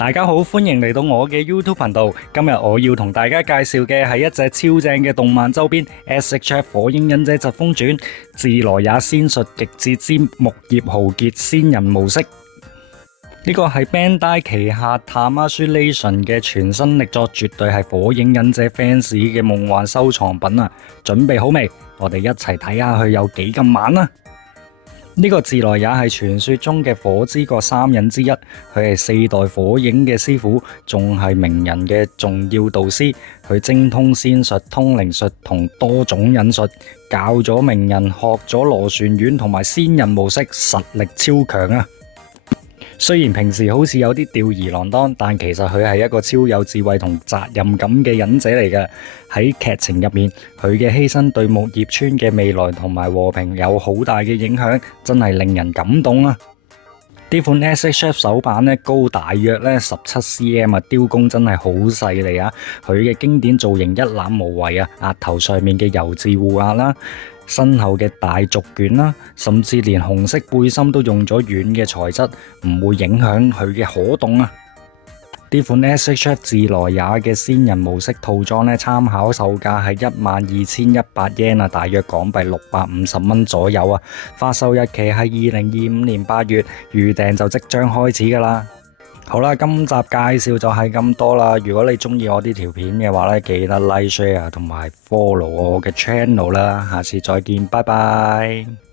大家好，歡迎嚟到我嘅 YouTube 頻道。今日我要同大家介紹嘅係一隻超正嘅動漫周邊《SHF 火影忍者疾風傳》自來也仙術極致之木葉豪傑仙人模式。呢個係 Bandai 旗下 Tamashulation 嘅全新力作，絕對係火影忍者 fans 嘅夢幻收藏品啊！準備好未？我哋一齊睇下佢有幾咁猛啊！呢個自來也係傳說中嘅火之國三忍之一，佢係4代火影嘅師傅，仲係鳴人嘅重要導師。佢精通仙術、通靈術同多種忍術，教咗鳴人學咗螺旋丸同埋仙人模式，實力超強啊！雖然平時好似有啲吊兒郎當，但其實佢係一個超有智慧同責任感嘅忍者嚟嘅。喺劇情入面，佢嘅犧牲對木葉村嘅未來同埋和平有好大嘅影響，真係令人感動啊！呢款 SHF 手板咧高大約17cm啊，雕工真係好細膩啊！佢嘅經典造型一覽無遺啊，額頭上面嘅油字護額啦，身後嘅大軸卷啦，甚至連紅色背心都用咗軟嘅材質，唔會影響佢嘅可動啊！呢款 SHF 自來也嘅仙人模式套裝咧，參考售價係12,100 yen 啊，大約港幣650蚊左右啊。發售日期係2025年8月，預訂就即將開始噶啦。好啦，今集介紹就係咁多啦。如果你中意我呢條片嘅話咧，記得 like、share 同埋 follow 我嘅 channel 啦。下次再見，拜拜。